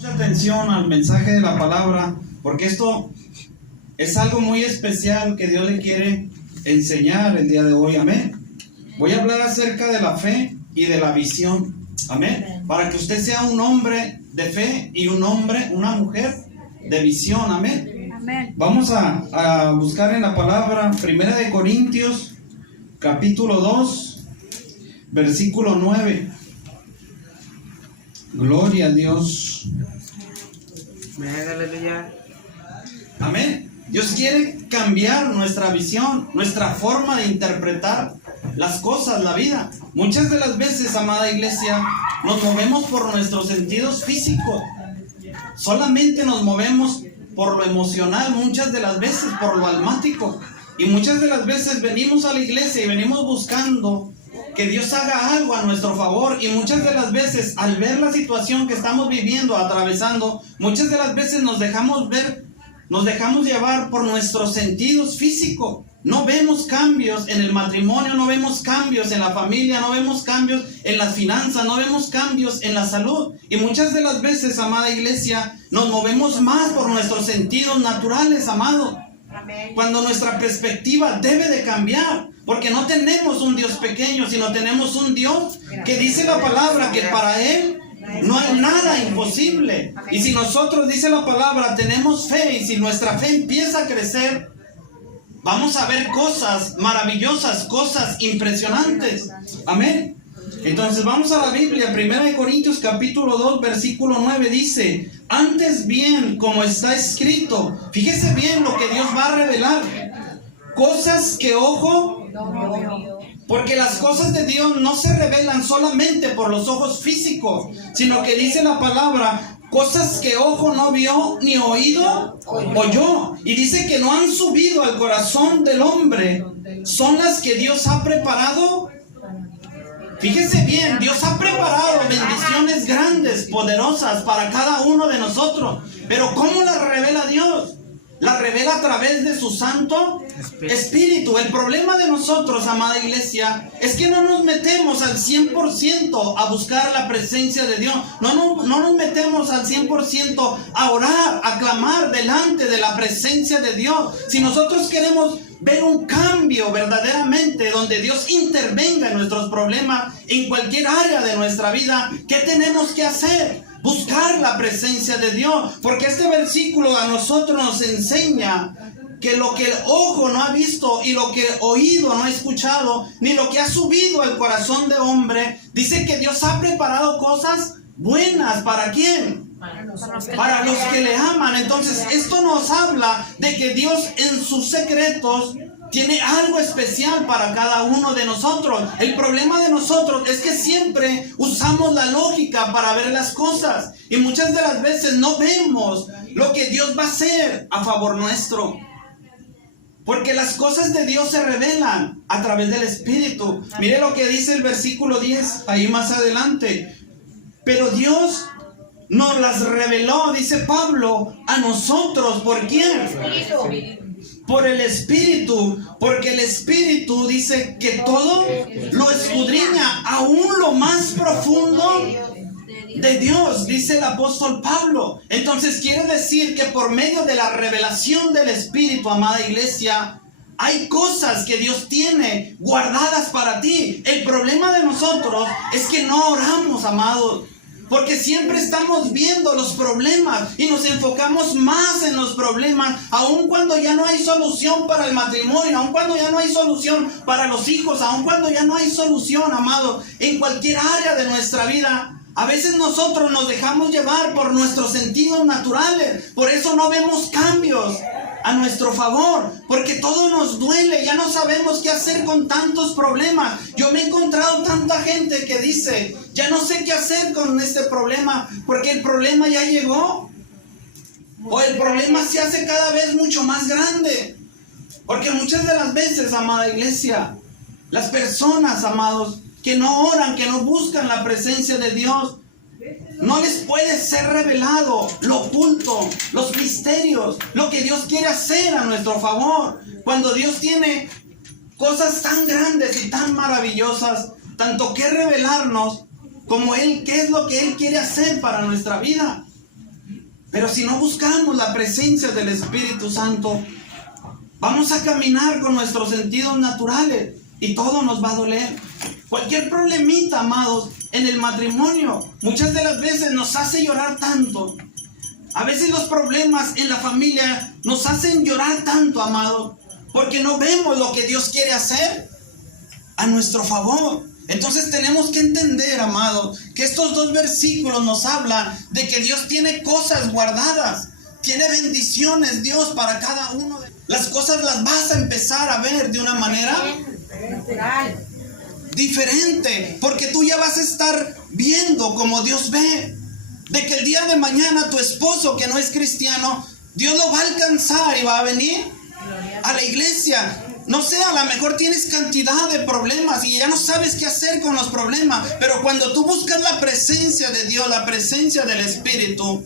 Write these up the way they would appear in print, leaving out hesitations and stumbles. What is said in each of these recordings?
Mucha atención al mensaje de la palabra, porque esto es algo muy especial que Dios le quiere enseñar el día de hoy, amén. Voy a hablar acerca de la fe y de la visión, amén, para que usted sea un hombre de fe y un hombre, una mujer de visión, amén. Vamos a buscar en la palabra 1 Corintios capítulo 2 versículo 9. Gloria a Dios. Aleluya. Amén. Dios quiere cambiar nuestra visión, nuestra forma de interpretar las cosas, la vida. Muchas de las veces, amada iglesia, nos movemos por nuestros sentidos físicos. Solamente nos movemos por lo emocional, muchas de las veces por lo almático. Y muchas de las veces venimos a la iglesia y venimos buscando que Dios haga algo a nuestro favor, y muchas de las veces al ver la situación que estamos viviendo, atravesando, muchas de las veces nos dejamos llevar por nuestros sentidos físicos. No vemos cambios en el matrimonio, no vemos cambios en la familia, no vemos cambios en las finanzas, no vemos cambios en la salud. Y muchas de las veces, amada iglesia, nos movemos más por nuestros sentidos naturales, amado. Cuando nuestra perspectiva debe de cambiar, porque no tenemos un Dios pequeño, sino tenemos un Dios que dice la palabra que para Él no hay nada imposible. Y si nosotros, dice la palabra, tenemos fe, y si nuestra fe empieza a crecer, vamos a ver cosas maravillosas, cosas impresionantes. Amén. Entonces vamos a la Biblia. 1 Corintios capítulo 2 versículo 9 dice: antes bien, como está escrito, fíjese bien lo que Dios va a revelar, cosas que ojo, porque las cosas de Dios no se revelan solamente por los ojos físicos, sino que dice la palabra, cosas que ojo no vio ni oído oyó. Y dice que no han subido al corazón del hombre, son las que Dios ha preparado. Fíjese bien, Dios ha preparado bendiciones grandes, poderosas para cada uno de nosotros. Pero ¿cómo las revela Dios? La revela a través de su Santo Espíritu. El problema de nosotros, amada iglesia, es que no nos metemos al 100% a buscar la presencia de Dios. No nos metemos al 100% a orar, a clamar delante de la presencia de Dios. Si nosotros queremos ver un cambio verdaderamente, donde Dios intervenga en nuestros problemas, en cualquier área de nuestra vida, ¿qué tenemos que hacer? Buscar la presencia de Dios, porque este versículo a nosotros nos enseña que lo que el ojo no ha visto y lo que el oído no ha escuchado, ni lo que ha subido al corazón de hombre, dice que Dios ha preparado cosas buenas. ¿Para quién? Para los que le aman. Entonces esto nos habla de que Dios en sus secretos tiene algo especial para cada uno de nosotros. El problema de nosotros es que siempre usamos la lógica para ver las cosas, y muchas de las veces no vemos lo que Dios va a hacer a favor nuestro. Porque las cosas de Dios se revelan a través del Espíritu. Mire lo que dice el versículo 10, ahí más adelante. Pero Dios nos las reveló, dice Pablo, a nosotros. ¿Por quién? Por el Espíritu, porque el Espíritu dice que todo lo escudriña, aún lo más profundo de Dios, dice el apóstol Pablo. Entonces quiere decir que por medio de la revelación del Espíritu, amada iglesia, hay cosas que Dios tiene guardadas para ti. El problema de nosotros es que no oramos, amados, porque siempre estamos viendo los problemas y nos enfocamos más en los problemas, aun cuando ya no hay solución para el matrimonio, aun cuando ya no hay solución para los hijos, aun cuando ya no hay solución, amado, en cualquier área de nuestra vida. A veces nosotros nos dejamos llevar por nuestros sentidos naturales, por eso no vemos cambios a nuestro favor, porque todo nos duele, ya no sabemos qué hacer con tantos problemas. Yo me he encontrado tanta gente que dice, ya no sé qué hacer con este problema, porque el problema ya llegó, o el problema se hace cada vez mucho más grande. Porque muchas de las veces, amada iglesia, las personas, amados, que no oran, que no buscan la presencia de Dios, no les puede ser revelado lo oculto, los misterios, lo que Dios quiere hacer a nuestro favor. Cuando Dios tiene cosas tan grandes y tan maravillosas, tanto que revelarnos, como Él, qué es lo que Él quiere hacer para nuestra vida. Pero si no buscamos la presencia del Espíritu Santo, vamos a caminar con nuestros sentidos naturales y todo nos va a doler. Cualquier problemita, amados, en el matrimonio, muchas de las veces nos hace llorar tanto. A veces los problemas en la familia nos hacen llorar tanto, amados, porque no vemos lo que Dios quiere hacer a nuestro favor. Entonces tenemos que entender, amados, que estos dos versículos nos hablan de que Dios tiene cosas guardadas, tiene bendiciones Dios para cada uno. Las cosas las vas a empezar a ver de una manera diferente, porque tú ya vas a estar viendo como Dios ve. De que el día de mañana tu esposo que no es cristiano, Dios lo va a alcanzar y va a venir a la iglesia. No sé, a lo mejor tienes cantidad de problemas y ya no sabes qué hacer con los problemas, pero cuando tú buscas la presencia de Dios, la presencia del Espíritu,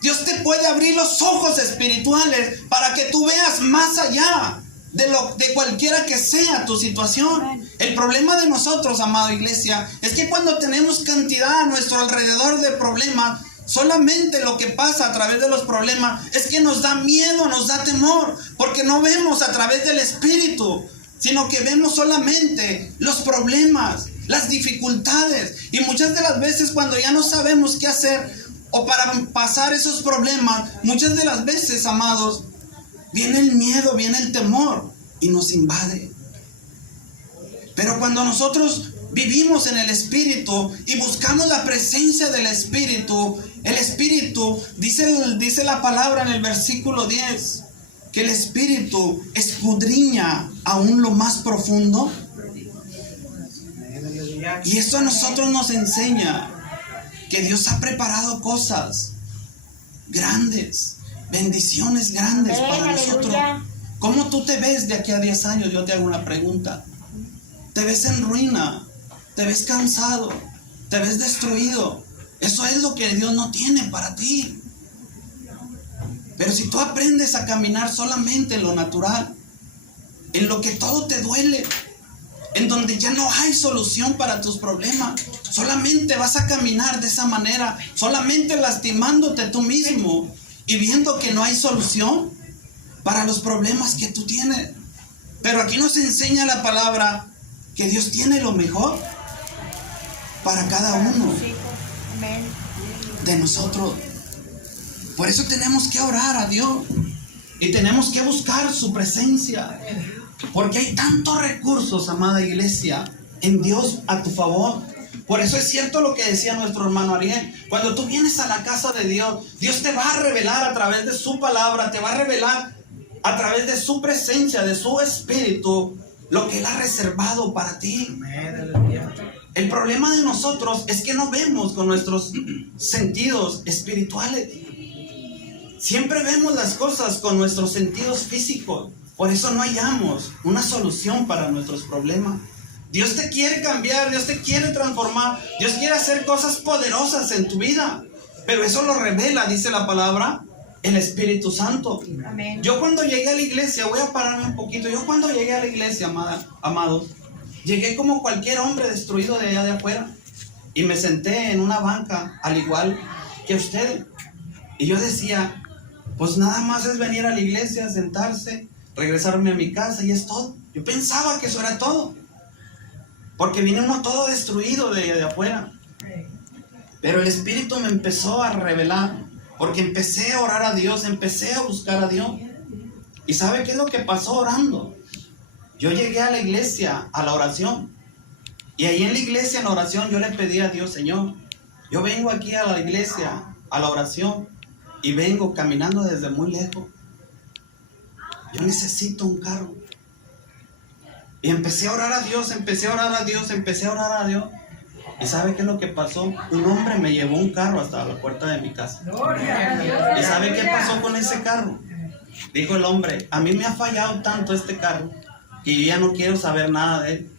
Dios te puede abrir los ojos espirituales para que tú veas más allá de cualquiera que sea tu situación. El problema de nosotros, amada iglesia, es que cuando tenemos cantidad a nuestro alrededor de problemas, solamente lo que pasa a través de los problemas es que nos da miedo, nos da temor, porque no vemos a través del Espíritu, sino que vemos solamente los problemas, las dificultades. Y muchas de las veces cuando ya no sabemos qué hacer o para pasar esos problemas, muchas de las veces, amados, viene el miedo, viene el temor y nos invade. Pero cuando nosotros vivimos en el Espíritu y buscamos la presencia del Espíritu, el Espíritu, dice la palabra en el versículo 10, que el Espíritu escudriña aún lo más profundo. Y esto a nosotros nos enseña que Dios ha preparado cosas grandes, bendiciones grandes para nosotros. ¿Cómo tú te ves de aquí a 10 años? Yo te hago una pregunta. ¿Te ves en ruina? ¿Te ves cansado? ¿Te ves destruido? Eso es lo que Dios no tiene para ti. Pero si tú aprendes a caminar solamente en lo natural, en lo que todo te duele, en donde ya no hay solución para tus problemas, solamente vas a caminar de esa manera, solamente lastimándote tú mismo y viendo que no hay solución para los problemas que tú tienes. Pero aquí nos enseña la palabra que Dios tiene lo mejor para cada uno de nosotros. Por eso tenemos que orar a Dios y tenemos que buscar su presencia, porque hay tantos recursos, amada iglesia, en Dios a tu favor. Por eso es cierto lo que decía nuestro hermano Ariel. Cuando tú vienes a la casa de Dios, Dios te va a revelar a través de su palabra, te va a revelar a través de su presencia, de su Espíritu, lo que Él ha reservado para ti. El problema de nosotros es que no vemos con nuestros sentidos espirituales. Siempre vemos las cosas con nuestros sentidos físicos. Por eso no hallamos una solución para nuestros problemas. Dios te quiere cambiar, Dios te quiere transformar, Dios quiere hacer cosas poderosas en tu vida. Pero eso lo revela, dice la palabra, el Espíritu Santo. Amén. Yo cuando llegué a la iglesia, voy a pararme un poquito. Yo cuando llegué a la iglesia, amados, llegué como cualquier hombre destruido de allá de afuera. Y me senté en una banca, al igual que ustedes. Y yo decía, pues nada más es venir a la iglesia, sentarse, regresarme a mi casa y es todo. Yo pensaba que eso era todo, porque vine uno todo destruido de afuera. Pero el Espíritu me empezó a revelar, porque empecé a orar a Dios, empecé a buscar a Dios. ¿Y sabe qué es lo que pasó orando? Yo llegué a la iglesia, a la oración, y ahí en la iglesia, en la oración, yo le pedí a Dios, Señor, yo vengo aquí a la iglesia, a la oración, y vengo caminando desde muy lejos. Yo necesito un carro. Y empecé a orar a Dios, empecé a orar a Dios, empecé a orar a Dios. ¿Y sabe qué es lo que pasó? Un hombre me llevó un carro hasta la puerta de mi casa. ¿Y sabe qué pasó con ese carro? Dijo el hombre, a mí me ha fallado tanto este carro que yo ya no quiero saber nada de él.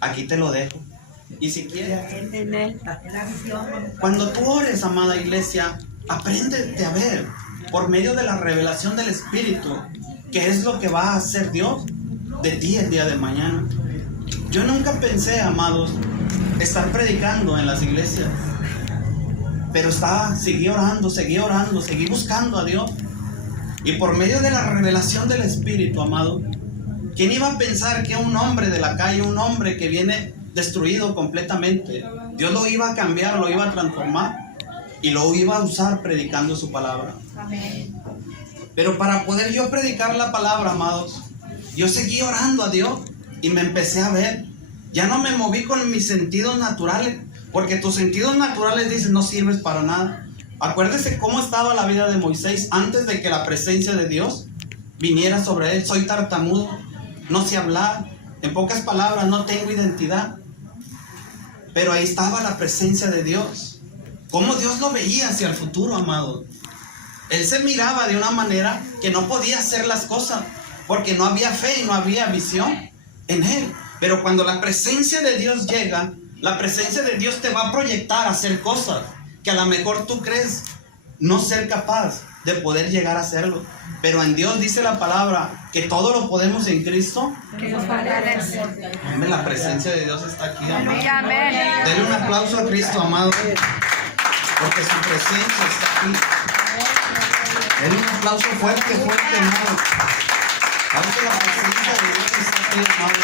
Aquí te lo dejo. Y si quieres, cuando tú ores, amada iglesia, apréndete a ver por medio de la revelación del Espíritu qué es lo que va a hacer Dios de ti el día de mañana. Yo nunca pensé, amados, estar predicando en las iglesias, Pero seguí orando, seguí buscando a Dios. Y por medio de la revelación del Espíritu, amado, ¿quién iba a pensar que un hombre de la calle, un hombre que viene destruido completamente, Dios lo iba a cambiar, lo iba a transformar y lo iba a usar predicando su palabra? Amén. Pero para poder yo predicar la palabra, amados, yo seguí orando a Dios y me empecé a ver. Ya no me moví con mis sentidos naturales, porque tus sentidos naturales dicen no sirves para nada. Acuérdese cómo estaba la vida de Moisés antes de que la presencia de Dios viniera sobre él. Soy tartamudo, no sé hablar, en pocas palabras no tengo identidad. Pero ahí estaba la presencia de Dios. Cómo Dios lo veía hacia el futuro, amado. Él se miraba de una manera que no podía hacer las cosas, porque no había fe y no había visión en él. Pero cuando la presencia de Dios llega, la presencia de Dios te va a proyectar a hacer cosas que a lo mejor tú crees no ser capaz de poder llegar a hacerlo. Pero en Dios dice la palabra que todo lo podemos en Cristo. La presencia de Dios está aquí, amado. Denle un aplauso a Cristo, amado, porque su presencia está aquí. Denle un aplauso fuerte, amado. Aunque la presencia de Dios está aquí, amado.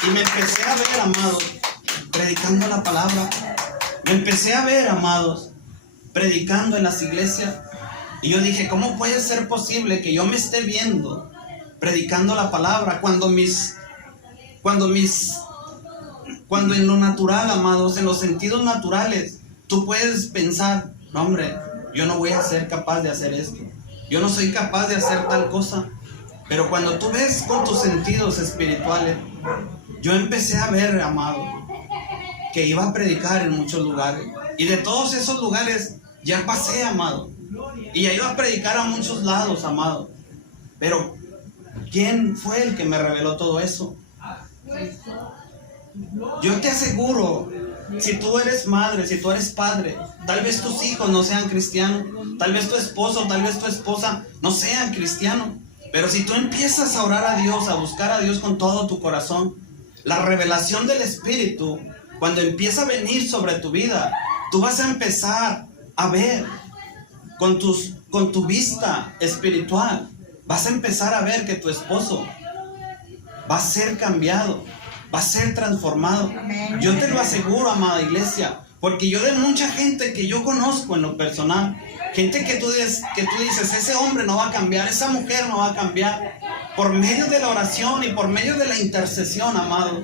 Y me empecé a ver, amados, predicando la palabra. Me empecé a ver, amados, predicando en las iglesias. Y yo dije, ¿cómo puede ser posible que yo me esté viendo predicando la palabra cuando en lo natural, amados, en los sentidos naturales, tú puedes pensar, no, hombre, yo no voy a ser capaz de hacer esto, yo no soy capaz de hacer tal cosa? Pero cuando tú ves con tus sentidos espirituales, yo empecé a ver, amado, que iba a predicar en muchos lugares. Y de todos esos lugares ya pasé, amado. Y ya iba a predicar a muchos lados, amado. Pero ¿quién fue el que me reveló todo eso? Yo te aseguro, si tú eres madre, si tú eres padre, tal vez tus hijos no sean cristianos, tal vez tu esposo, tal vez tu esposa no sean cristianos. Pero si tú empiezas a orar a Dios, a buscar a Dios con todo tu corazón, la revelación del Espíritu, cuando empieza a venir sobre tu vida, tú vas a empezar a ver con tu vista espiritual. Vas a empezar a ver que tu esposo va a ser cambiado, va a ser transformado. Yo te lo aseguro, amada iglesia, porque yo de mucha gente que yo conozco en lo personal, gente que tú dices, ese hombre no va a cambiar, esa mujer no va a cambiar, por medio de la oración y por medio de la intercesión, amado,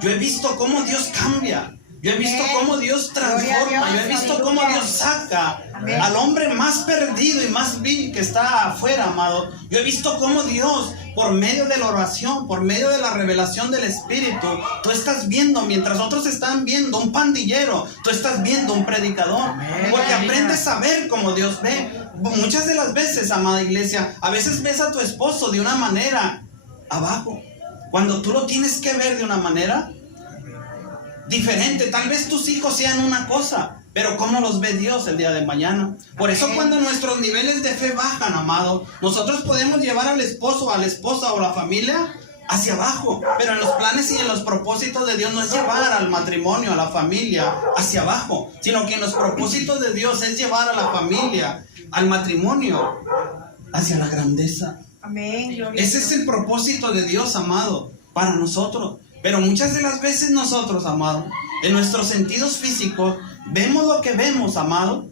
yo he visto cómo Dios cambia. Yo he visto cómo Dios transforma, yo he visto cómo Dios saca al hombre más perdido y más vil que está afuera, amado. Yo he visto cómo Dios, por medio de la oración, por medio de la revelación del Espíritu, tú estás viendo, mientras otros están viendo un pandillero, tú estás viendo un predicador, porque aprendes a ver como Dios ve. Muchas de las veces, amada iglesia, a veces ves a tu esposo de una manera abajo, cuando tú lo tienes que ver de una manera diferente. Tal vez tus hijos sean una cosa, pero ¿cómo los ve Dios el día de mañana? Por eso cuando nuestros niveles de fe bajan, amado, nosotros podemos llevar al esposo, a la esposa o la familia hacia abajo, pero en los planes y en los propósitos de Dios no es llevar al matrimonio, a la familia hacia abajo, sino que en los propósitos de Dios es llevar a la familia, al matrimonio hacia la grandeza. Amén. Ese es el propósito de Dios, amado, para nosotros. Pero muchas de las veces nosotros, amado, en nuestros sentidos físicos, vemos lo que vemos, amado,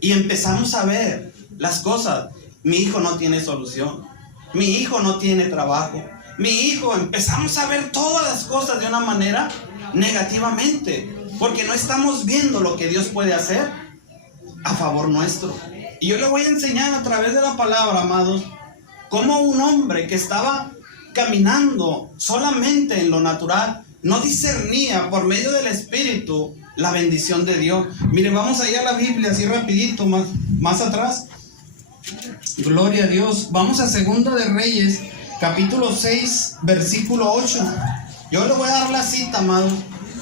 y empezamos a ver las cosas. Mi hijo no tiene solución, mi hijo no tiene trabajo, mi hijo, empezamos a ver todas las cosas de una manera negativamente, porque no estamos viendo lo que Dios puede hacer a favor nuestro. Y yo le voy a enseñar a través de la palabra, amados, cómo un hombre que estaba caminando solamente en lo natural no discernía por medio del Espíritu la bendición de Dios. Mire, vamos allá a la Biblia así rapidito, más atrás. Gloria a Dios. Vamos a Segunda de Reyes, capítulo 6, versículo 8. Yo le voy a dar la cita, amado,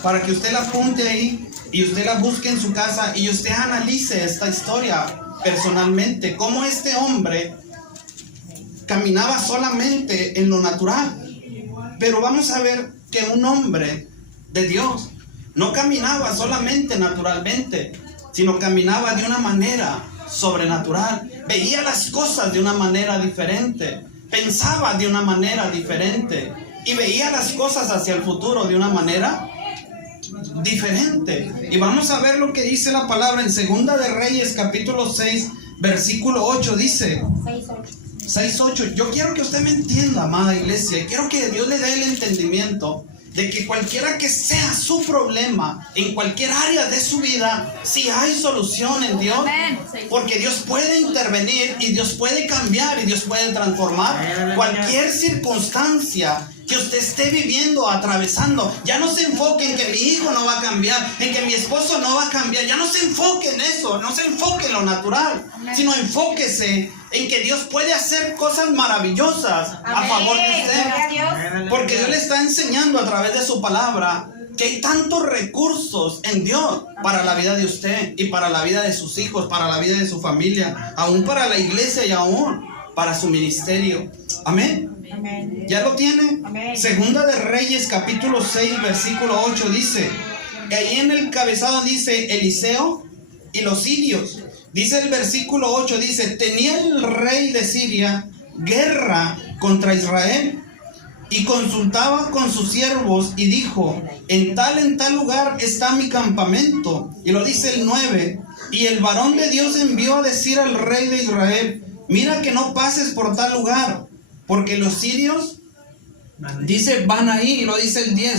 para que usted la apunte ahí y usted la busque en su casa y usted analice esta historia personalmente, cómo este hombre caminaba solamente en lo natural. Pero vamos a ver que un hombre de Dios no caminaba solamente naturalmente, sino caminaba de una manera sobrenatural. Veía las cosas de una manera diferente, pensaba de una manera diferente y veía las cosas hacia el futuro de una manera diferente. Y vamos a ver lo que dice la palabra en Segunda de Reyes, capítulo 6, versículo 8, dice 6:8. Yo quiero que usted me entienda, amada iglesia, y quiero que Dios le dé el entendimiento de que cualquiera que sea su problema, en cualquier área de su vida, si hay solución en Dios, porque Dios puede intervenir y Dios puede cambiar y Dios puede transformar cualquier circunstancia que usted esté viviendo, atravesando. Ya no se enfoque en que mi hijo no va a cambiar, en que mi esposo no va a cambiar. Ya no se enfoque en eso, no se enfoque en lo natural, sino enfóquese en que Dios puede hacer cosas maravillosas a favor de usted. Porque Dios le está enseñando a través de su palabra que hay tantos recursos en Dios para la vida de usted y para la vida de sus hijos, para la vida de su familia, aún para la iglesia y aún para su ministerio. Amén. ¿Ya lo tiene? Amén. Segunda de Reyes, capítulo 6, versículo 8 dice, que ahí en el cabezado dice Eliseo y los sirios. Dice el versículo 8, dice, tenía el rey de Siria guerra contra Israel y consultaba con sus siervos y dijo, en tal lugar está mi campamento. Y lo dice el 9, y el varón de Dios envió a decir al rey de Israel, mira que no pases por tal lugar, porque los sirios, dice, van ahí. Y lo dice el 10.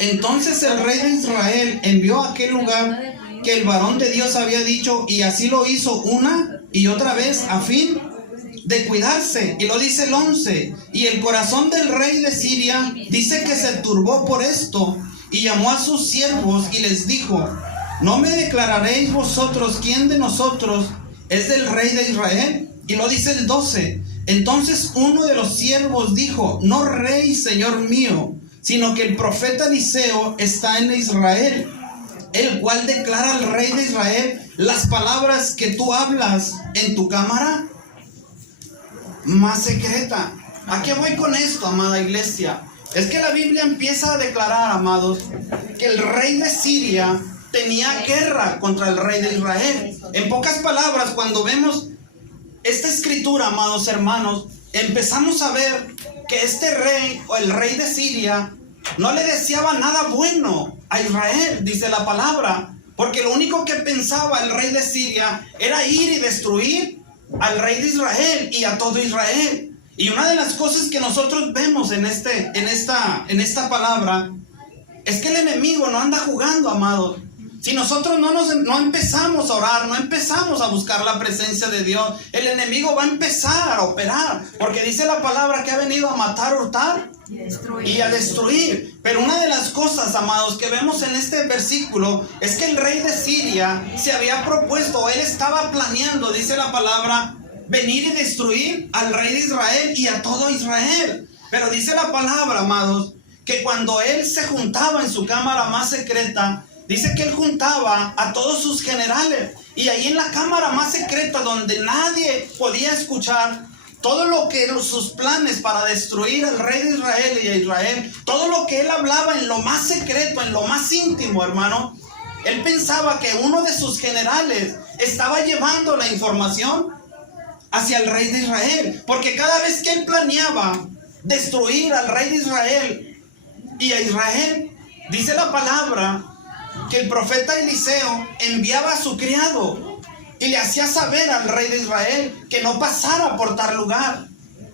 Entonces el rey de Israel envió a aquel lugar que el varón de Dios había dicho, y así lo hizo una y otra vez a fin de cuidarse. Y lo dice el 11. Y el corazón del rey de Siria dice que se turbó por esto, y llamó a sus siervos y les dijo, ¿no me declararéis vosotros quién de nosotros es del rey de Israel? Y lo dice el 12. Entonces uno de los siervos dijo, no rey, señor mío, sino que el profeta Eliseo está en Israel, el cual declara al rey de Israel las palabras que tú hablas en tu cámara más secreta. ¿A qué voy con esto, amada iglesia? Es que la Biblia empieza a declarar, amados, que el rey de Siria tenía guerra contra el rey de Israel. En pocas palabras, cuando vemos esta escritura, amados hermanos, empezamos a ver que este rey, o el rey de Siria, no le deseaba nada bueno a Israel, dice la palabra, porque lo único que pensaba el rey de Siria era ir y destruir al rey de Israel y a todo Israel. Y una de las cosas que nosotros vemos en esta palabra es que el enemigo no anda jugando, amados. Si nosotros no empezamos a orar, no empezamos a buscar la presencia de Dios, el enemigo va a empezar a operar, porque dice la palabra que ha venido a matar, hurtar y a destruir. Pero una de las cosas, amados, que vemos en este versículo es que el rey de Siria se había propuesto, él estaba planeando, dice la palabra, venir y destruir al rey de Israel y a todo Israel. Pero dice la palabra, amados, que cuando él se juntaba en su cámara más secreta, dice que él juntaba a todos sus generales, y ahí en la cámara más secreta, donde nadie podía escuchar, todo lo que sus planes para destruir al rey de Israel y a Israel, todo lo que él hablaba en lo más secreto, en lo más íntimo, hermano, él pensaba que uno de sus generales estaba llevando la información hacia el rey de Israel, porque cada vez que él planeaba destruir al rey de Israel y a Israel, dice la palabra que el profeta Eliseo enviaba a su criado y le hacía saber al rey de Israel que no pasara por tal lugar.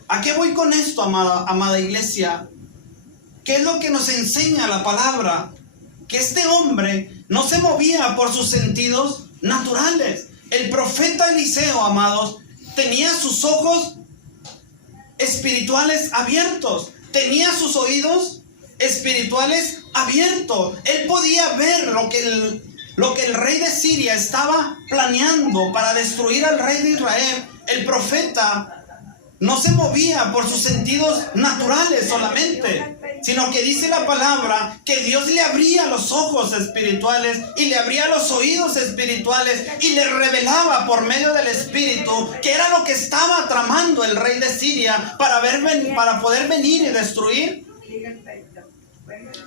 ¿A qué voy con esto, amada iglesia? ¿Qué es lo que nos enseña la palabra? Que este hombre no se movía por sus sentidos naturales. El profeta Eliseo, amados, tenía sus ojos espirituales abiertos, tenía sus oídos espirituales abiertos. Él podía ver lo que el rey de Siria estaba planeando para destruir al rey de Israel. El profeta no se movía por sus sentidos naturales solamente, sino que dice la palabra que Dios le abría los ojos espirituales y le abría los oídos espirituales y le revelaba por medio del Espíritu qué era lo que estaba tramando el rey de Siria para poder venir y destruir.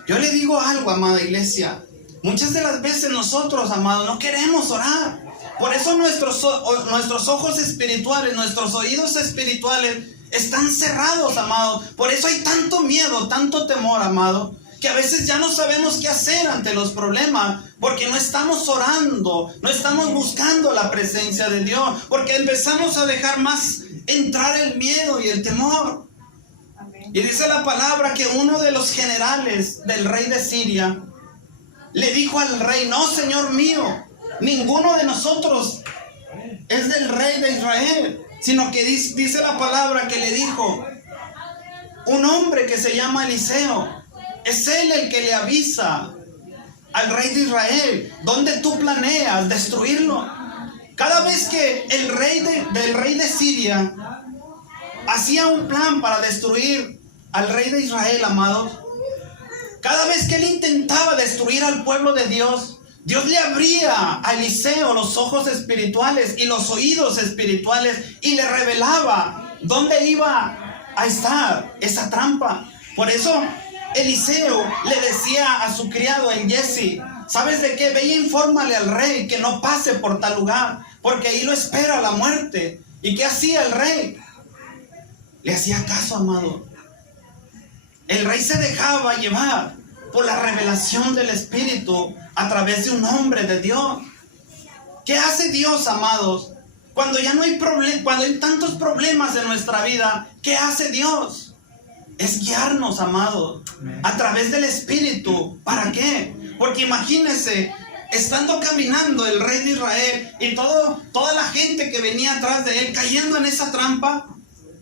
Yo le digo algo, amada iglesia. Muchas de las veces nosotros, amados, no queremos orar. Por eso nuestros ojos espirituales, nuestros oídos espirituales están cerrados, amados. Por eso hay tanto miedo, tanto temor, amado, que a veces ya no sabemos qué hacer ante los problemas, porque no estamos orando, no estamos buscando la presencia de Dios, porque empezamos a dejar más entrar el miedo y el temor. Y dice la palabra que uno de los generales del rey de Siria le dijo al rey: no, señor mío, ninguno de nosotros es del rey de Israel, sino que dice la palabra que le dijo: un hombre que se llama Eliseo, es él el que le avisa al rey de Israel dónde tú planeas destruirlo. Cada vez que el rey del rey de Siria hacía un plan para destruir al rey de Israel, amados, cada vez que él intentaba destruir al pueblo de Dios, Dios le abría a Eliseo los ojos espirituales y los oídos espirituales y le revelaba dónde iba a estar esa trampa. Por eso Eliseo le decía a su criado, en Jesse: ¿sabes de qué? Ve y infórmale al rey que no pase por tal lugar, porque ahí lo espera la muerte. ¿Y qué hacía el rey? Le hacía caso, amado. El rey se dejaba llevar por la revelación del Espíritu a través de un hombre de Dios. ¿Qué hace Dios, amados? Cuando ya no hay cuando hay tantos problemas en nuestra vida, ¿qué hace Dios? Es guiarnos, amados, a través del Espíritu. ¿Para qué? Porque imagínense, estando caminando el rey de Israel y toda la gente que venía atrás de él cayendo en esa trampa,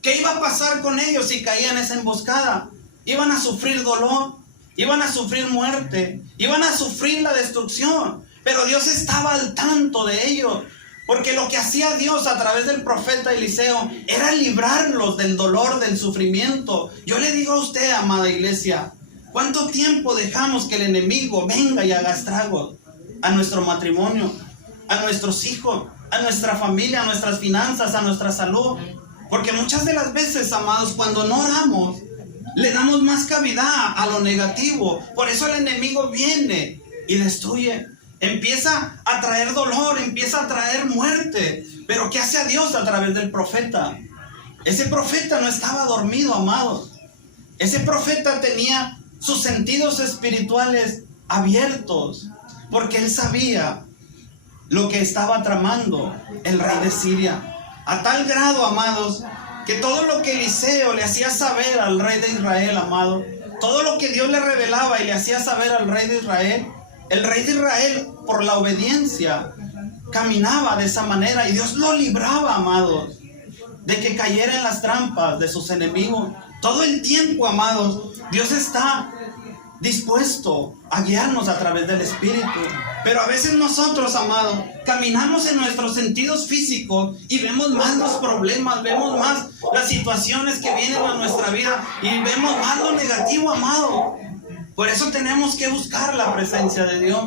¿qué iba a pasar con ellos si caían en esa emboscada? Iban a sufrir dolor, iban a sufrir muerte, iban a sufrir la destrucción. Pero Dios estaba al tanto de ellos, porque lo que hacía Dios a través del profeta Eliseo era librarlos del dolor, del sufrimiento. Yo le digo a usted, amada iglesia, ¿cuánto tiempo dejamos que el enemigo venga y haga estragos a nuestro matrimonio, a nuestros hijos, a nuestra familia, a nuestras finanzas, a nuestra salud? Porque muchas de las veces, amados, cuando no oramos, le damos más cavidad a lo negativo. Por eso el enemigo viene y destruye. Empieza a traer dolor, empieza a traer muerte. Pero ¿qué hace a Dios a través del profeta? Ese profeta no estaba dormido, amados. Ese profeta tenía sus sentidos espirituales abiertos, porque él sabía lo que estaba tramando el rey de Siria. A tal grado, amados, que todo lo que Eliseo le hacía saber al rey de Israel, amado, todo lo que Dios le revelaba y le hacía saber al rey de Israel, el rey de Israel, por la obediencia, caminaba de esa manera y Dios lo libraba, amados, de que cayera en las trampas de sus enemigos. Todo el tiempo, amados, Dios está dispuesto a guiarnos a través del Espíritu. Pero a veces nosotros, amados, caminamos en nuestros sentidos físicos y vemos más los problemas, vemos más las situaciones que vienen a nuestra vida y vemos más lo negativo, amado. Por eso tenemos que buscar la presencia de Dios.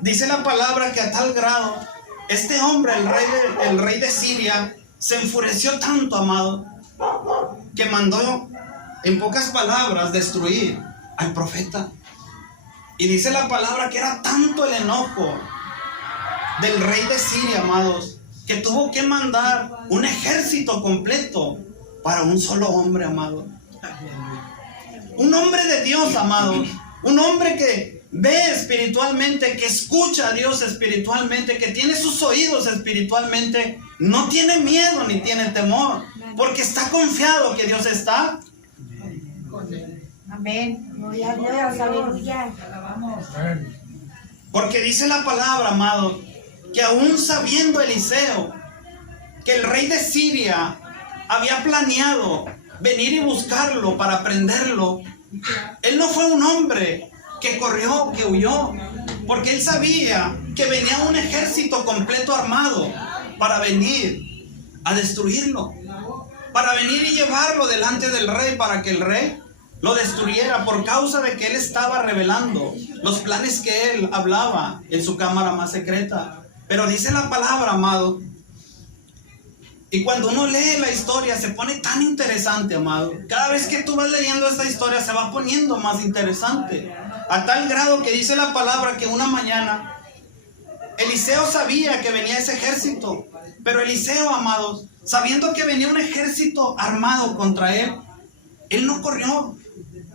Dice la palabra que a tal grado este hombre, el rey de Siria, se enfureció tanto, amado, que mandó, en pocas palabras, destruir al profeta. Y dice la palabra que era tanto el enojo del rey de Siria, amados, que tuvo que mandar un ejército completo para un solo hombre, amado. Un hombre de Dios, amados. Un hombre que ve espiritualmente, que escucha a Dios espiritualmente, que tiene sus oídos espiritualmente. No tiene miedo ni tiene temor, porque está confiado que Dios está. Amén. Gloria a Dios. Aleluya. Porque dice la palabra, amado, que aún sabiendo Eliseo que el rey de Siria había planeado venir y buscarlo para prenderlo, él no fue un hombre que corrió, que huyó, porque él sabía que venía un ejército completo armado para venir a destruirlo, para venir y llevarlo delante del rey para que el rey lo destruyera, por causa de que él estaba revelando los planes que él hablaba en su cámara más secreta. Pero dice la palabra, amado, y cuando uno lee la historia se pone tan interesante, amado. Cada vez que tú vas leyendo esta historia se va poniendo más interesante. A tal grado que dice la palabra que una mañana Eliseo sabía que venía ese ejército. Pero Eliseo, amados, sabiendo que venía un ejército armado contra él, él no corrió.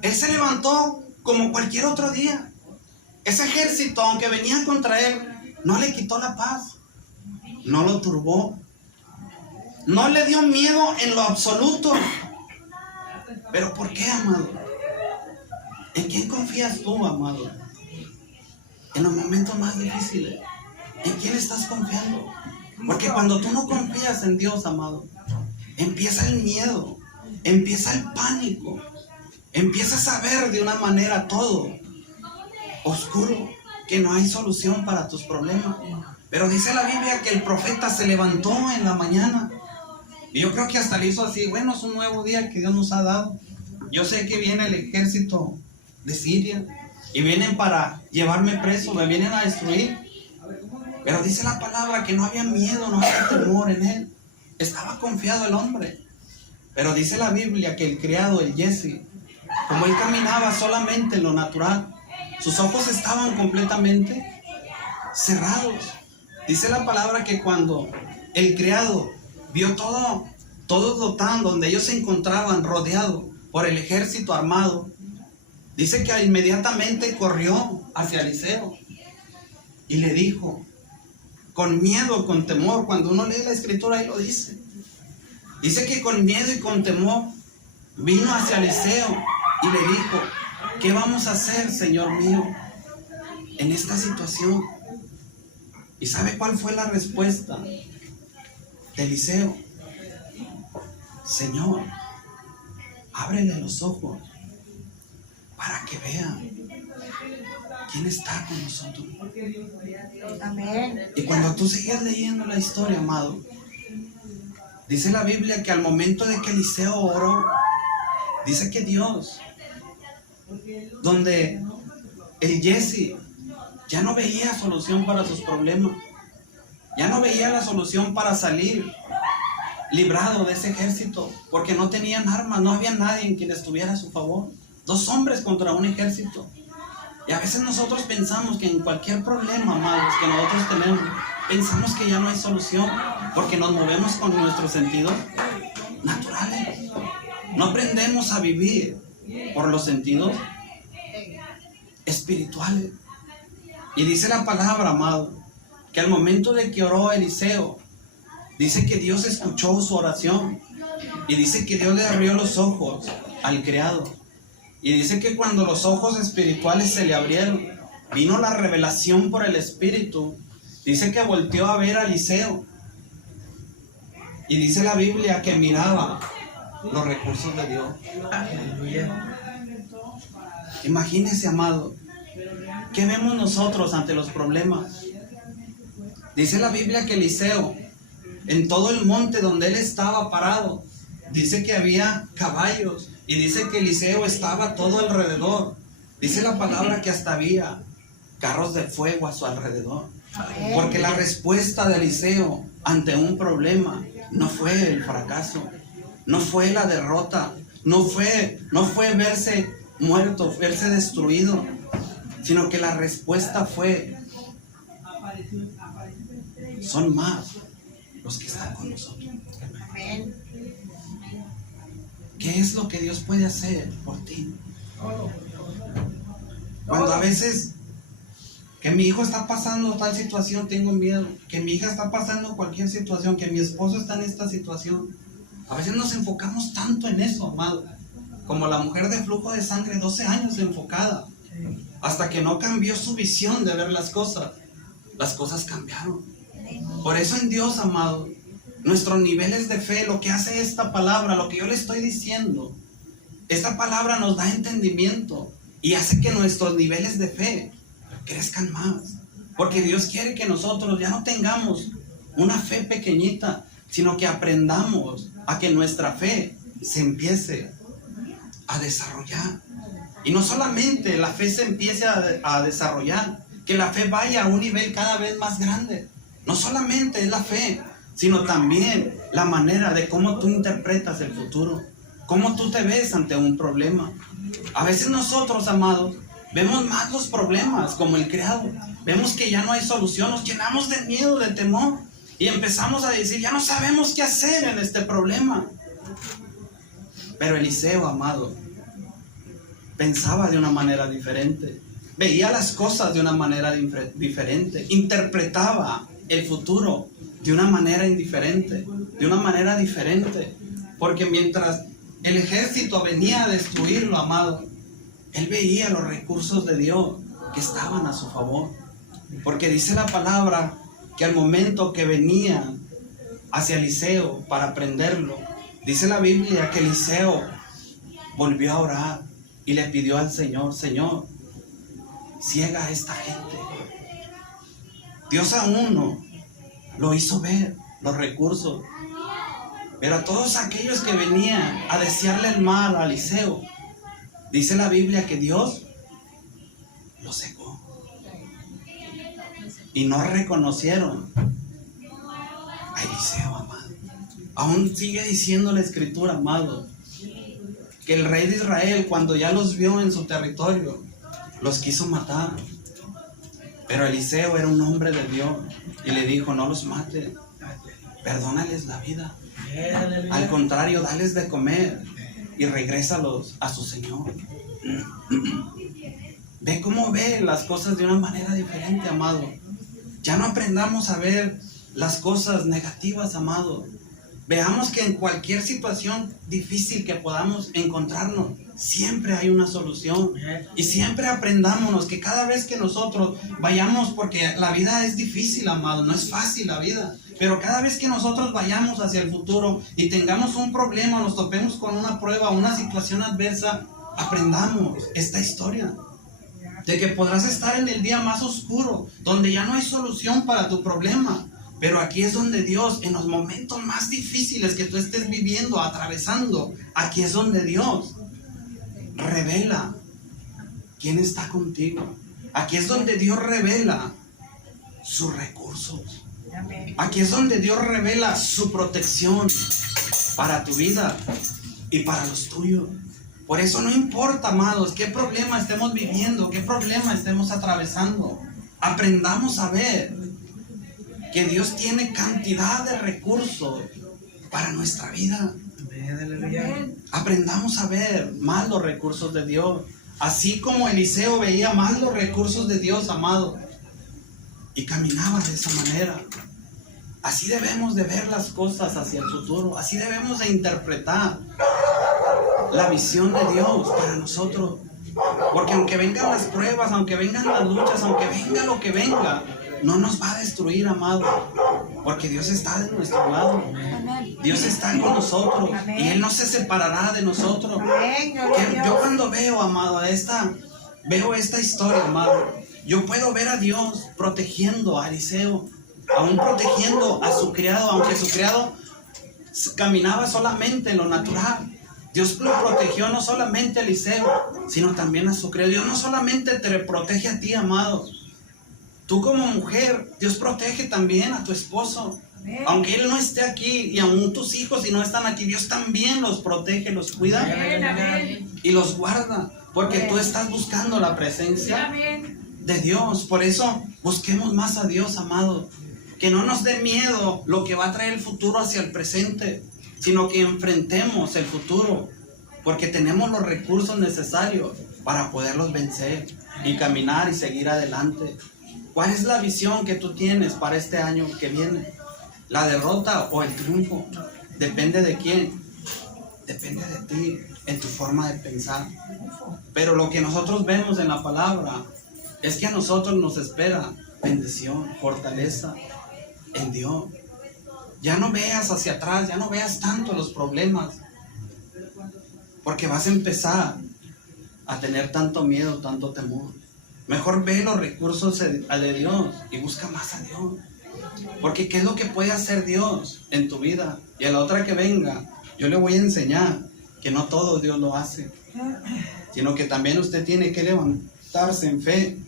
Él se levantó como cualquier otro día. Ese ejército, aunque venía contra él, no le quitó la paz, no lo turbó, no le dio miedo en lo absoluto. ¿Pero por qué, amado? ¿En quién confías tú, amado? En los momentos más difíciles, ¿en quién estás confiando? Porque cuando tú no confías en Dios, amado, empieza el miedo, empieza el pánico, empiezas a ver de una manera todo oscuro, que no hay solución para tus problemas. Pero dice la Biblia que el profeta se levantó en la mañana, y yo creo que hasta le hizo así: bueno, es un nuevo día que Dios nos ha dado. Yo sé que viene el ejército de Siria y vienen para llevarme preso, me vienen a destruir. Pero dice la palabra que no había miedo, no había temor en él. Estaba confiado el hombre. Pero dice la Biblia que el criado, el Jesse, como él caminaba solamente en lo natural, sus ojos estaban completamente cerrados. Dice la palabra que cuando el criado vio todo Dotán, donde ellos se encontraban rodeados por el ejército armado, dice que inmediatamente corrió hacia Eliseo y le dijo, con miedo, con temor, cuando uno lee la escritura ahí lo dice. Dice que con miedo y con temor vino hacia Eliseo y le dijo: ¿qué vamos a hacer, Señor mío, en esta situación? ¿Y sabe cuál fue la respuesta de Eliseo? Señor, ábrele los ojos para que vean quién está con nosotros. Amén. Y cuando tú sigues leyendo la historia, amado, dice la Biblia que al momento de que Eliseo oró, dice que Dios, donde el Jesse ya no veía solución para sus problemas, ya no veía la solución para salir librado de ese ejército, porque no tenían armas, no había nadie en quien estuviera a su favor. 2 hombres contra un ejército. Y a veces nosotros pensamos que en cualquier problema, amados, que nosotros tenemos, pensamos que ya no hay solución, porque nos movemos con nuestros sentidos naturales. No aprendemos a vivir por los sentidos espirituales. Y dice la palabra, amado, que al momento de que oró Eliseo, dice que Dios escuchó su oración. Y dice que Dios le abrió los ojos al criado. Y dice que cuando los ojos espirituales se le abrieron, vino la revelación por el Espíritu. Dice que volteó a ver a Eliseo. Y dice la Biblia que miraba los recursos de Dios. Aleluya. Imagínese, amado, ¿qué vemos nosotros ante los problemas? Dice la Biblia que Eliseo, en todo el monte donde él estaba parado, dice que había caballos. Y dice que Eliseo estaba todo alrededor. Dice la palabra que hasta había carros de fuego a su alrededor. Porque la respuesta de Eliseo ante un problema no fue el fracaso, no fue la derrota, no fue verse muerto, verse destruido, sino que la respuesta fue: son más los que están con nosotros. Amén. ¿Qué es lo que Dios puede hacer por ti? Cuando a veces que mi hijo está pasando tal situación, tengo miedo. Que mi hija está pasando cualquier situación, que mi esposo está en esta situación. A veces nos enfocamos tanto en eso, amado. Como la mujer de flujo de sangre, 12 años enfocada. Hasta que no cambió su visión de ver las cosas cambiaron. Por eso en Dios, amado, nuestros niveles de fe, lo que hace esta palabra, lo que yo le estoy diciendo, esta palabra nos da entendimiento y hace que nuestros niveles de fe crezcan más. Porque Dios quiere que nosotros ya no tengamos una fe pequeñita, sino que aprendamos a que nuestra fe se empiece a desarrollar. Y no solamente la fe se empiece a desarrollar, que la fe vaya a un nivel cada vez más grande. No solamente es la fe, sino también la manera de cómo tú interpretas el futuro, cómo tú te ves ante un problema. A veces nosotros, amados, Vemos más los problemas como el criado. Vemos que ya no hay solución, nos llenamos de miedo, de temor. Y empezamos a decir, ya no sabemos qué hacer en este problema. Pero Eliseo, amado, pensaba de una manera diferente. Veía las cosas de una manera diferente. Interpretaba el futuro de una manera indiferente, de una manera diferente. Porque mientras el ejército venía a destruirlo, amado, él veía los recursos de Dios que estaban a su favor. Porque dice la palabra que al momento que venía hacia Eliseo para prenderlo, dice la Biblia que Eliseo volvió a orar y le pidió al Señor, Señor, ciega a esta gente. Dios a uno lo hizo ver, los recursos. Pero a todos aquellos que venían a desearle el mal a Eliseo, dice la Biblia que Dios lo secó. Y no reconocieron a Eliseo, amado. Aún sigue diciendo la Escritura, amado, que el rey de Israel, cuando ya los vio en su territorio, los quiso matar. Pero Eliseo era un hombre de Dios y le dijo, no los mates, perdónales la vida. Al contrario, dales de comer y regrésalos a su Señor. Ve cómo ve las cosas de una manera diferente, amado. Ya no aprendamos a ver las cosas negativas, amado. Veamos que en cualquier situación difícil que podamos encontrarnos, siempre hay una solución. Y siempre aprendámonos que cada vez que nosotros vayamos, porque la vida es difícil, amado, no es fácil la vida. Pero cada vez que nosotros vayamos hacia el futuro y tengamos un problema, nos topemos con una prueba, una situación adversa, aprendamos esta historia. De que podrás estar en el día más oscuro, donde ya no hay solución para tu problema. Pero aquí es donde Dios, en los momentos más difíciles que tú estés viviendo, atravesando, aquí es donde Dios revela quién está contigo. Aquí es donde Dios revela sus recursos. Aquí es donde Dios revela su protección para tu vida y para los tuyos. Por eso no importa, amados, qué problema estemos viviendo, qué problema estemos atravesando. Aprendamos a ver que Dios tiene cantidad de recursos para nuestra vida. Aprendamos a ver más los recursos de Dios. Así como Eliseo veía más los recursos de Dios, amado, y caminaba de esa manera. Así debemos de ver las cosas hacia el futuro. Así debemos de interpretar la visión de Dios para nosotros. Porque aunque vengan las pruebas, aunque vengan las luchas, aunque venga lo que venga, no nos va a destruir, amado. Porque Dios está de nuestro lado. Dios está con nosotros. Y Él no se separará de nosotros. Yo cuando veo, amado, veo esta historia, amado, yo puedo ver a Dios protegiendo a Eliseo, aún protegiendo a su criado, aunque su criado caminaba solamente en lo natural. Dios lo protegió no solamente a Eliseo, sino también a su criado. Dios no solamente te protege a ti, amado. Tú como mujer, Dios protege también a tu esposo. Aunque él no esté aquí y aún tus hijos si no están aquí, Dios también los protege, los cuida y los guarda. Porque tú estás buscando la presencia de Dios. Por eso busquemos más a Dios, amado. Que no nos dé miedo lo que va a traer el futuro hacia el presente, sino que enfrentemos el futuro, porque tenemos los recursos necesarios para poderlos vencer y caminar y seguir adelante. ¿Cuál es la visión que tú tienes para este año que viene? ¿La derrota o el triunfo? Depende de quién. Depende de ti, en tu forma de pensar. Pero lo que nosotros vemos en la palabra es que a nosotros nos espera bendición, fortaleza en Dios. Ya no veas hacia atrás, ya no veas tanto los problemas, porque vas a empezar a tener tanto miedo, tanto temor. Mejor ve los recursos de Dios y busca más a Dios. Porque ¿qué es lo que puede hacer Dios en tu vida? Y a la otra que venga, yo le voy a enseñar que no todo Dios lo hace, sino que también usted tiene que levantarse en fe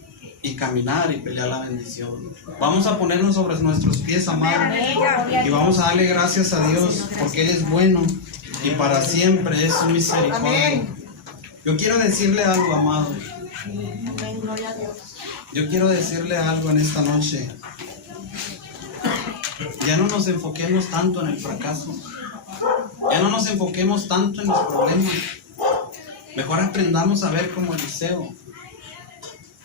y caminar y pelear la bendición. Vamos a ponernos sobre nuestros pies, amados, y vamos a darle gracias a Dios porque Él es bueno y para siempre es su misericordia. Yo quiero decirle algo, amado. Amén, gloria a Dios. Yo quiero decirle algo en esta noche. Ya no nos enfoquemos tanto en el fracaso. Ya no nos enfoquemos tanto en los problemas. Mejor aprendamos a ver como Eliseo.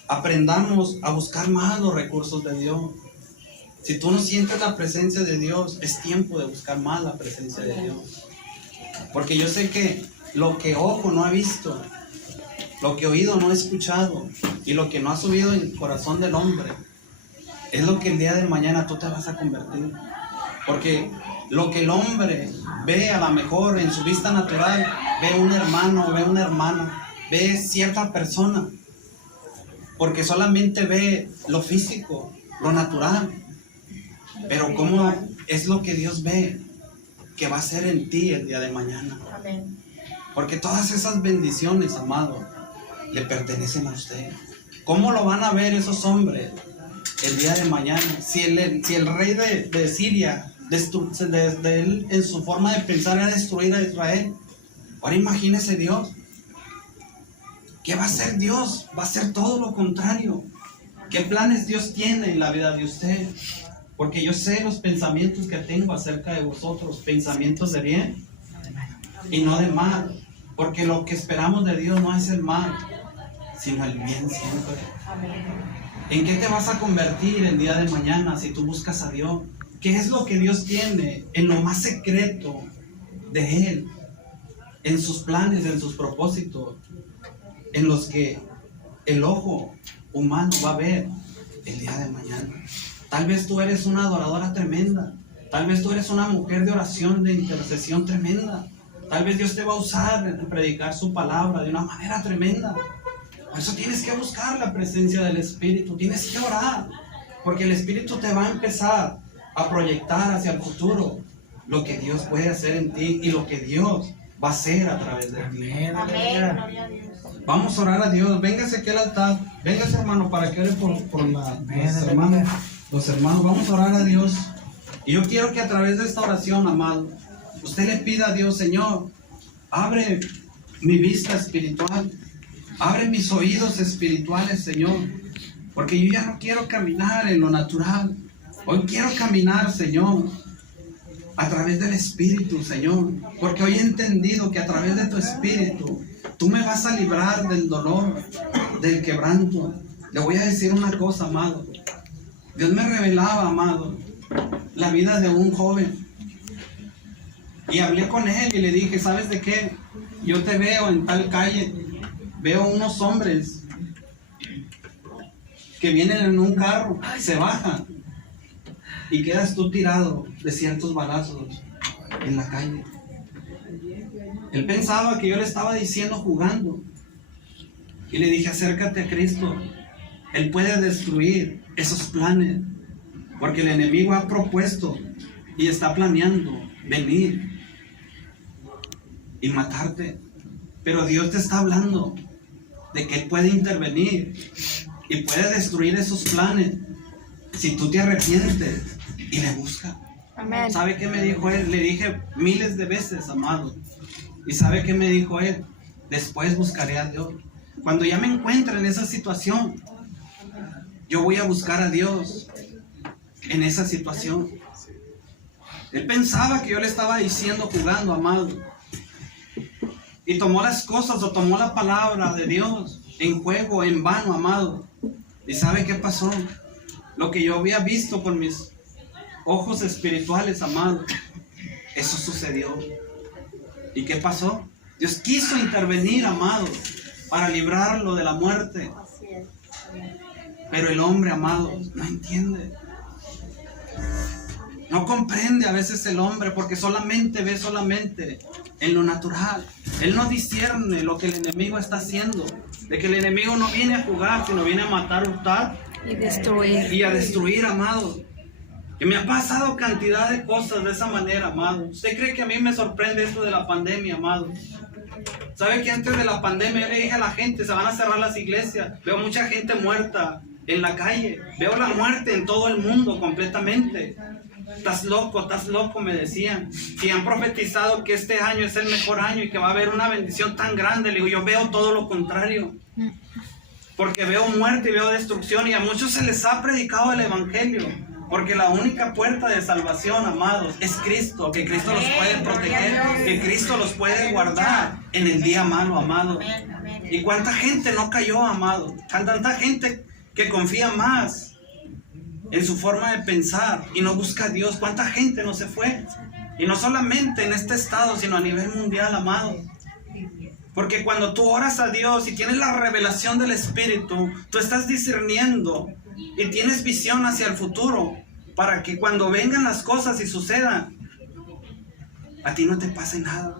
Aprendamos a buscar más los recursos de Dios. Si tú no sientes la presencia de Dios, es tiempo de buscar más la presencia de Dios. Porque yo sé que lo que ojo no ha visto, lo que oído no ha escuchado y lo que no ha subido en el corazón del hombre, es lo que el día de mañana tú te vas a convertir. Porque lo que el hombre ve a lo mejor en su vista natural, ve un hermano, ve una hermana, ve cierta persona, porque solamente ve lo físico, lo natural. Pero ¿cómo es lo que Dios ve que va a ser en ti el día de mañana? Amén. Porque todas esas bendiciones, amado, le pertenecen a usted. ¿Cómo lo van a ver esos hombres el día de mañana? Si el rey de Siria, él, en su forma de pensar, era destruir a Israel. Ahora imagínese Dios. ¿Qué va a hacer Dios? Va a hacer todo lo contrario. ¿Qué planes Dios tiene en la vida de usted? Porque yo sé los pensamientos que tengo acerca de vosotros, pensamientos de bien y no de mal. Porque lo que esperamos de Dios no es el mal, sino el bien siempre. Amén. ¿En qué te vas a convertir el día de mañana si tú buscas a Dios? ¿Qué es lo que Dios tiene en lo más secreto de Él? En sus planes, en sus propósitos, en los que el ojo humano va a ver el día de mañana. Tal vez tú eres una adoradora tremenda. Tal vez tú eres una mujer de oración, de intercesión tremenda. Tal vez Dios te va a usar en predicar su palabra de una manera tremenda. Por eso tienes que buscar la presencia del Espíritu. Tienes que orar. Porque el Espíritu te va a empezar a proyectar hacia el futuro lo que Dios puede hacer en ti y lo que Dios va a hacer a través de ti. Amén, gloria a Dios. Vamos a orar a Dios. Véngase aquí al altar. Véngase, hermano, para que ore por los hermanos. Los hermanos, vamos a orar a Dios. Y yo quiero que a través de esta oración, amado, usted le pida a Dios: Señor, abre mi vista espiritual. Abre mis oídos espirituales, Señor. Porque yo ya no quiero caminar en lo natural. Hoy quiero caminar, Señor, a través del Espíritu, Señor. Porque hoy he entendido que a través de tu Espíritu tú me vas a librar del dolor, del quebranto. Le voy a decir una cosa, amado. Dios me revelaba, amado, la vida de un joven. Y hablé con él y le dije: ¿sabes de qué? Yo te veo en tal calle. Veo unos hombres que vienen en un carro, se bajan y quedas tú tirado de ciertos balazos en la calle. Él pensaba que yo le estaba diciendo jugando. Y le dije: acércate a Cristo. Él puede destruir esos planes. Porque el enemigo ha propuesto y está planeando venir y matarte. Pero Dios te está hablando de que Él puede intervenir y puede destruir esos planes si tú te arrepientes y le buscas. Amén. ¿Sabe qué me dijo él? Le dije miles de veces, amado. ¿Y sabe qué me dijo él? Después buscaré a Dios. Cuando ya me encuentre en esa situación, yo voy a buscar a Dios en esa situación. Él pensaba que yo le estaba diciendo jugando, amado. Y tomó las cosas o tomó la palabra de Dios en juego, en vano, amado. ¿Y sabe qué pasó? Lo que yo había visto con mis ojos espirituales, amado, eso sucedió. ¿Y qué pasó? Dios quiso intervenir, amado, para librarlo de la muerte. Así es. Pero el hombre, amado, no entiende. No comprende a veces el hombre, porque solamente ve en lo natural. Él no discierne lo que el enemigo está haciendo. De que el enemigo no viene a jugar, sino viene a matar, hurtar Y destruir. y a destruir, amado. Que me ha pasado cantidad de cosas de esa manera, amado. ¿Usted cree que a mí me sorprende esto de la pandemia, amado? ¿Sabe que antes de la pandemia yo le dije a la gente: se van a cerrar las iglesias? Veo mucha gente muerta en la calle. Veo la muerte en todo el mundo completamente. Estás loco, me decían. Si han profetizado que este año es el mejor año y que va a haber una bendición tan grande, le digo: yo veo todo lo contrario. porque veo muerte y veo destrucción, y a muchos se les ha predicado el evangelio, porque la única puerta de salvación, amados, es Cristo, que Cristo los puede proteger, que Cristo los puede guardar en el día malo, amados. Y cuánta gente no cayó, amados, tanta gente que confía más en su forma de pensar y no busca a Dios. Cuánta gente no se fue, y no solamente en este estado, sino a nivel mundial, amados. Porque cuando tú oras a Dios y tienes la revelación del Espíritu, tú estás discerniendo y tienes visión hacia el futuro, para que cuando vengan las cosas y sucedan, a ti no te pase nada.